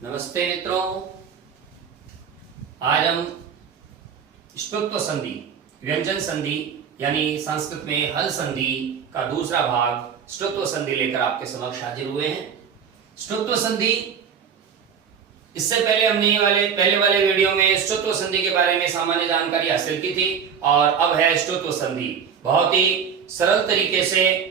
नमस्ते मित्रों, आज हम ष्टुत्व संधि, व्यंजन संधि यानी संस्कृत में हल संधि का दूसरा भाग ष्टुत्व संधि लेकर आपके समक्ष हाजिर हुए हैं। ष्टुत्व संधि, इससे पहले हमने पहले वाले वीडियो में ष्टुत्व संधि के बारे में सामान्य जानकारी हासिल की थी और अब है ष्टुत्व संधि। बहुत ही सरल तरीके से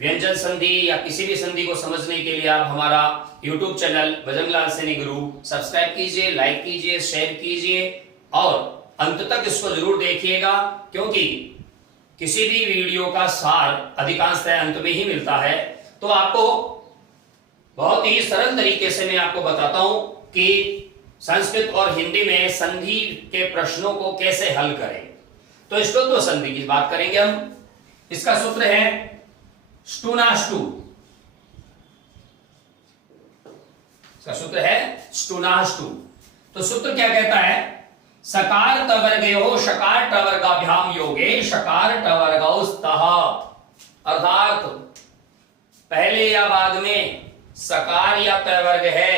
व्यंजन संधि या किसी भी संधि को समझने के लिए आप हमारा YouTube चैनल बजरंगलाल सैनी गुरु सब्सक्राइब कीजिए, लाइक कीजिए, शेयर कीजिए और अंत तक इसको जरूर देखिएगा, क्योंकि किसी भी वीडियो का सार अधिकांशतः अंत में ही मिलता है। तो आपको बहुत ही सरल तरीके से मैं आपको बताता हूं कि संस्कृत और हिंदी में संधि के प्रश्नों को कैसे हल करें। तो ष्टुत्व संधि की बात करेंगे हम। इसका सूत्र है ष्टुनाष्टु। इसका सूत्र है ष्टुनाष्टु। तो सूत्र क्या कहता है? सकार तवर्गयोः शकार टवर्गाभ्याम योगे शकार टवर्गौस्तः। अर्थात पहले या बाद में सकार या टवर्ग है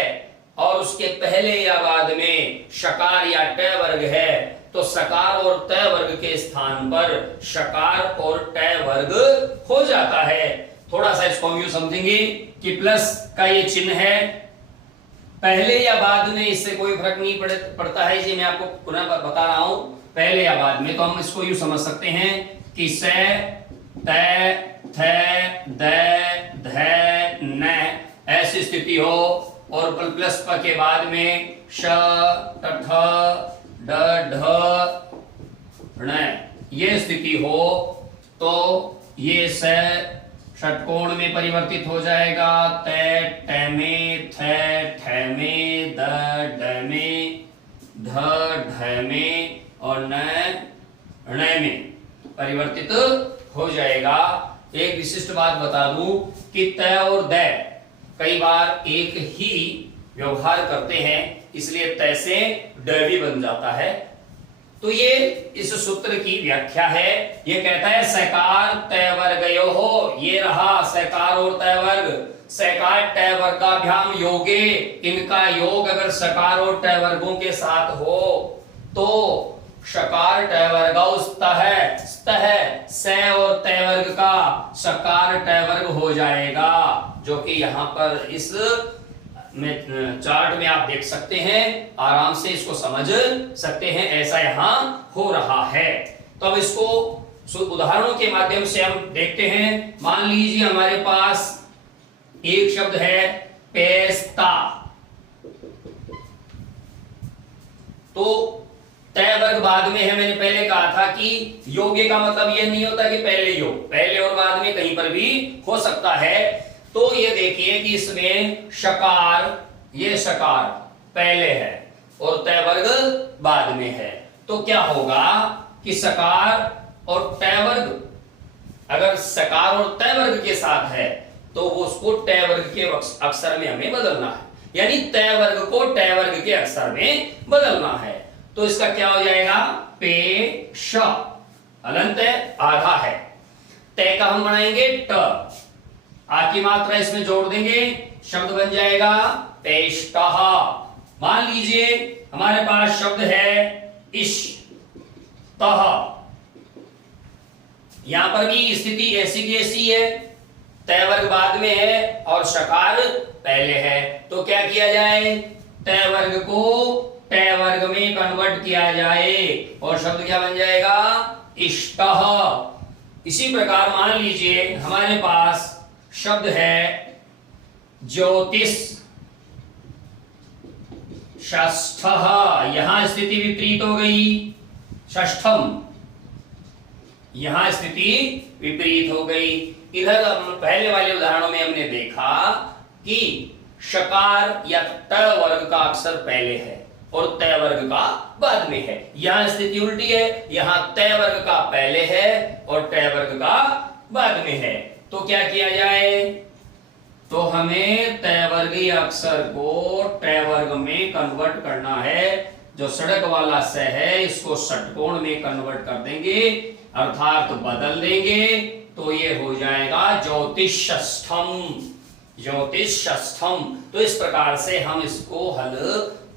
और उसके पहले या बाद में शकार या टवर्ग है, तो सकार और ट वर्ग के स्थान पर शकार और ट वर्ग हो जाता है। थोड़ा सा इसको हम यूं समझेंगे कि प्लस का ये चिन्ह है, पहले या बाद में इससे कोई फर्क नहीं पड़ता है। जी मैं आपको पुनः बता रहा हूं, पहले या बाद में। तो हम इसको यूं समझ सकते हैं कि से, त, थ, द, ध, न ऐसी स्थिति हो और प्लस प के बाद में श, ठ, ड, ढ, ण ये स्थिति हो तो ये से षटकोण में परिवर्तित हो जाएगा। त, ट में, थ, ठ में, द, ड में, ध, ढ में और न, ण में परिवर्तित हो जाएगा। एक विशिष्ट बात बता दूं कि त और द कई बार एक ही व्यवहार करते हैं, इसलिए त से ड भी बन जाता है। तो ये इस सूत्र की व्याख्या है। ये कहता है सकार त वर्गयोः, ये रहा सकार और त वर्ग, सकार ट वर्गाभ्याम योगे, इनका योग अगर सकार और ट वर्गों के साथ हो तो शकार ट वर्गौस्तः, स्तः स और त वर्ग का सकार ट वर्ग हो जाएगा, जो कि यहां पर इस में चार्ट में आप देख सकते हैं, आराम से इसको समझ सकते हैं, ऐसा यहां हो रहा है। तो अब इसको उदाहरणों के माध्यम से हम देखते हैं। मान लीजिए हमारे पास एक शब्द है पेस्ता, तो त वर्ग बाद में है। मैंने पहले कहा था कि योगे का मतलब यह नहीं होता कि पहले योग, पहले और बाद में कहीं पर भी हो सकता है। तो ये देखिए कि इसमें शकार, ये शकार पहले है और त वर्ग बाद में है। तो क्या होगा कि सकार और ट वर्ग, अगर सकार और त वर्ग के साथ है तो वो उसको ट वर्ग के अक्षर में हमें बदलना है, यानी त वर्ग को ट वर्ग के अक्षर में बदलना है। तो इसका क्या हो जाएगा? पे श, अलंत आधा है, त का हम बनाएंगे ट, आ की मात्रा इसमें जोड़ देंगे, शब्द बन जाएगा पेष्टः। मान लीजिए हमारे पास शब्द है इष्टः, यहां पर भी स्थिति ऐसी की ऐसी है, त वर्ग बाद में है और शकार पहले है। तो क्या किया जाए? त वर्ग को ट वर्ग में कन्वर्ट किया जाए और शब्द क्या बन जाएगा? इष्टः। इसी प्रकार मान लीजिए हमारे पास शब्द है ज्योतिष, षष्ठः, यहां स्थिति विपरीत हो गई, षष्ठम, यहां स्थिति विपरीत हो गई। इधर पहले वाले उदाहरणों में हमने देखा कि शकार या ट वर्ग का अक्षर पहले है और त वर्ग का बाद में है। यहां स्थिति उल्टी है, यहां त वर्ग का पहले है और ट वर्ग का बाद में है। तो क्या किया जाए? तो हमें त वर्गीय अक्षर को ट वर्ग में कन्वर्ट करना है। जो सड़क वाला स है इसको षटकोण में कन्वर्ट कर देंगे, अर्थात बदल देंगे, तो ये हो जाएगा ज्योतिषष्ठम। ज्योतिषस्थम। तो इस प्रकार से हम इसको हल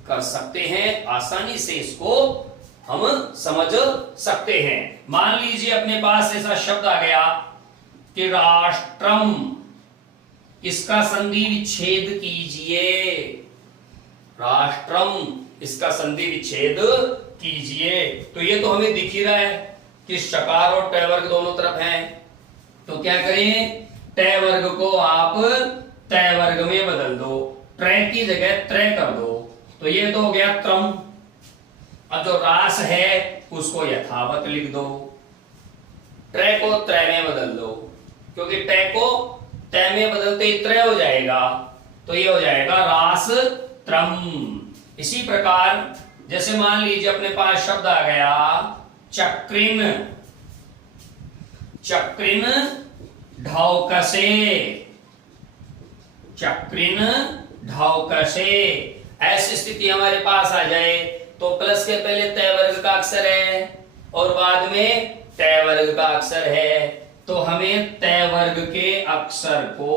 कर सकते हैं, आसानी से इसको हम समझ सकते हैं। मान लीजिए अपने पास ऐसा शब्द आ गया कि राष्ट्रम, इसका संधि विच्छेद कीजिए। राष्ट्रम, इसका संधि विच्छेद कीजिए। तो ये तो हमें दिख ही रहा है कि शकार और ट वर्ग दोनों तरफ हैं। तो क्या करें, ट वर्ग को आप त वर्ग में बदल दो, ट्रे की जगह त्रे कर दो। तो ये तो हो गया त्रम। अब जो रास है उसको यथावत लिख दो, ट्रे को त्रे में बदल दो, क्योंकि टे को त में बदलते ही त्रे हो जाएगा। तो ये हो जाएगा रास त्रम। इसी प्रकार जैसे मान लीजिए अपने पास शब्द आ गया चक्रिन, चक्रिन ढौकसे, चक्रिन ढौकसे। ऐसी स्थिति हमारे पास आ जाए तो प्लस के पहले तय वर्ग का अक्षर है और बाद में तय वर्ग का अक्षर है, तो हमें तय वर्ग के अक्षर को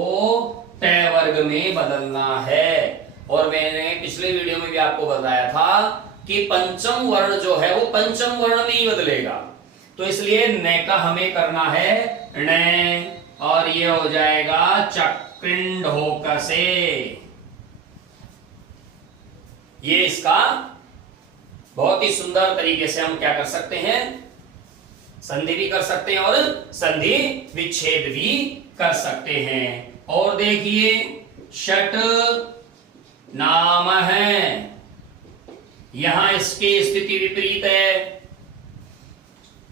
तय वर्ग में बदलना है। और मैंने पिछले वीडियो में भी आपको बताया था कि पंचम वर्ण जो है वो पंचम वर्ण में ही बदलेगा। तो इसलिए न का हमें करना है न, और ये हो जाएगा चक्रिंढोकसे। ये इसका बहुत ही सुंदर तरीके से हम क्या कर सकते हैं, संधि भी कर सकते हैं और संधि विच्छेद भी कर सकते हैं। और देखिए षट नाम है, यहां इसकी स्थिति विपरीत है।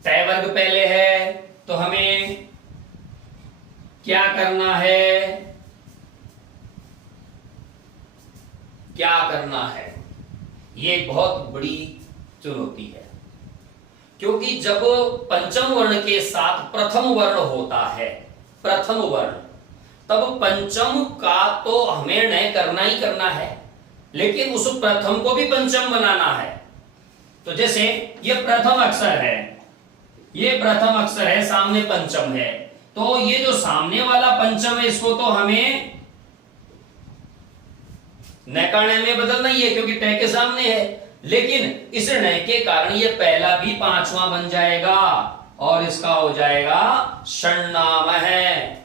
तय वर्ग पहले है तो हमें क्या करना है, क्या करना है, ये एक बहुत बड़ी चुनौती है। क्योंकि जब पंचम वर्ण के साथ प्रथम वर्ण होता है, प्रथम वर्ण, तब पंचम का तो हमें नय करना ही करना है, लेकिन उस प्रथम को भी पंचम बनाना है। तो जैसे ये प्रथम अक्षर है, ये प्रथम अक्षर है, सामने पंचम है, तो ये जो सामने वाला पंचम है इसको तो हमें नकाणे में बदलना ही है, क्योंकि ट के सामने है। लेकिन इस नय के कारण ये पहला भी पांचवा बन जाएगा और इसका हो जाएगा षण्णाम है।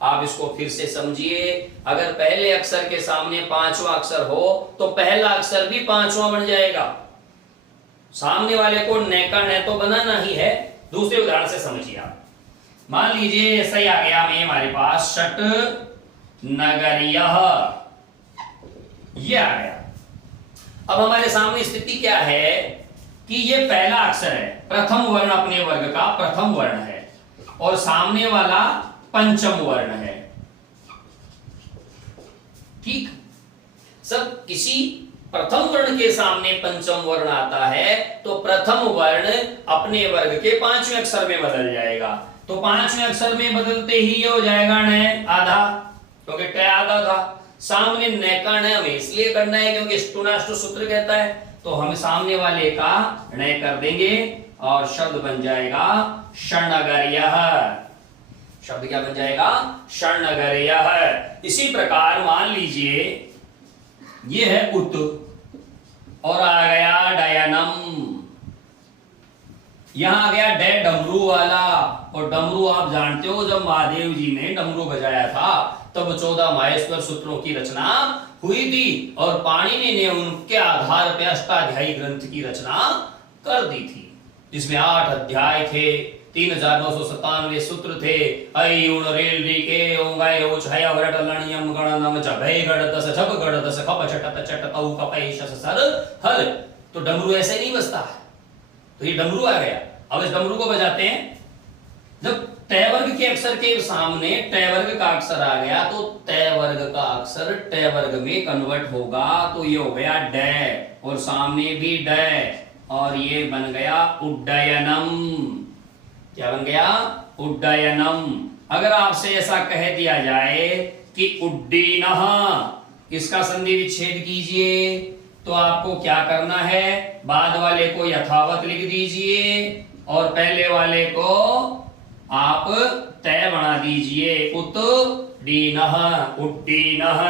आप इसको फिर से समझिए, अगर पहले अक्षर के सामने पांचवा अक्षर हो तो पहला अक्षर भी पांचवा बन जाएगा। सामने वाले को न का न तो बनाना ही है। दूसरे उदाहरण से समझिए आप, मान लीजिए ऐसा ही आ गया हमें हमारे पास षट नगरियः, ये आ गया। अब हमारे सामने स्थिति क्या है कि ये पहला अक्षर है, प्रथम वर्ण अपने वर्ग का प्रथम वर्ण है, और सामने वाला पंचम वर्ण है। ठीक, सब किसी प्रथम वर्ण के सामने पंचम वर्ण आता है तो प्रथम वर्ण अपने वर्ग के पांचवें अक्षर में बदल जाएगा। तो पांचवें अक्षर में बदलते ही ये हो जाएगा न आधा, क्योंकि ट आधा था। सामने न का न हमें इसलिए करना है क्योंकि ष्टुनाष्टु सूत्र कहता है, तो हम सामने वाले का न कर देंगे और शब्द बन जाएगा षण्णगर्यः। शब्द क्या बन जाएगा, षण्णगर्यः। इसी प्रकार मान लीजिए ये है उत और आ गया डयनम, यहां आ गया डे डमरू वाला। और डमरू आप जानते हो, जब महादेव जी ने डमरू बजाया था तब 14 माहेश्वर सूत्रों की रचना हुई थी और पाणिनि ने उनके आधार पर अष्टाध्यायी ग्रंथ की रचना कर दी थी, जिसमें 8 अध्याय थे, 3997 सूत्र थे। ऐ उण रेल री के ओंगाय उच हय वरट लणयम गणनम जभय गण दस झप गण दस खप छटत चट तौ कपै शस सर हल। तो डमरू ऐसे नहीं बजता है, तो ये डमरू आ गया। अब इस डमरू को बजाते हैं, जब तय वर्ग के अक्षर के सामने ट वर्ग का अक्षर आ गया तो तय वर्ग का अक्षर ट वर्ग में कन्वर्ट होगा, तो ये हो गया ड और सामने भी ड, और ये बन गया उड्डयनम। क्या बन गया, उड्डयनम। अगर आपसे ऐसा कह दिया जाए कि उड्डीनः, इसका संधि विच्छेद कीजिए, तो आपको क्या करना है, बाद वाले को यथावत लिख दीजिए और पहले वाले को आप तय बना दीजिए। उत उड्डीनः, उड्डीनः।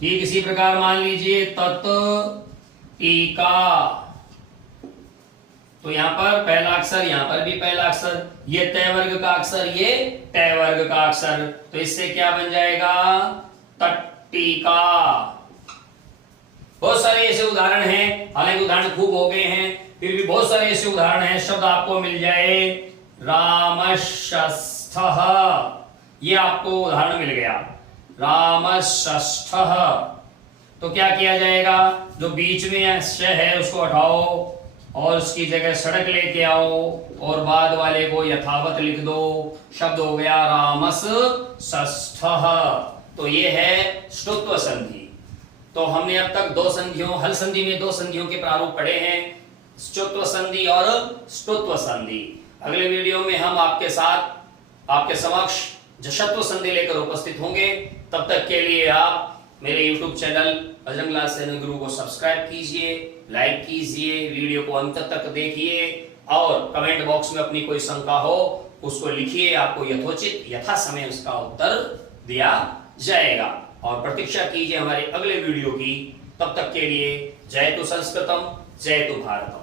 ठीक इसी प्रकार मान लीजिए तत् टीका, तो यहां पर पहला अक्षर, यहां पर भी पहला अक्षर, ये तय वर्ग का अक्षर, ये तय वर्ग का अक्षर, तो इससे क्या बन जाएगा? तट्टिका। बहुत सारे ऐसे उदाहरण हैं, हालांकि उदाहरण खूब हो गए हैं, फिर भी बहुत सारे ऐसे उदाहरण हैं। शब्द आपको मिल जाए रामशस्थः, ये आपको उदाहरण मिल गया रामशस्थः। तो क्या किया जाएगा? जो बीच में श है उसको हटाओ और उसकी जगह सड़क लेके आओ और बाद वाले को यथावत लिख दो, शब्द हो गया रामस षष्ठः। तो ये है ष्टुत्व संधि। तो हमने अब तक दो संधियों, हल संधि में दो संधियों के प्रारूप पढ़े हैं, ष्टुत्व संधि और ष्टुत्व संधि। अगले वीडियो में हम आपके साथ आपके समक्ष जशत्व संधि लेकर उपस्थित होंगे। तब तक के लिए आप मेरे YouTube चैनल बजरंग लाल सैनी गुरु को सब्सक्राइब कीजिए, लाइक कीजिए, वीडियो को अंत तक देखिए और कमेंट बॉक्स में अपनी कोई शंका हो उसको लिखिए, आपको यथोचित यथा समय उसका उत्तर दिया जाएगा। और प्रतीक्षा कीजिए हमारे अगले वीडियो की। तब तक के लिए जय तु संस्कृतम, जय तु भारतम।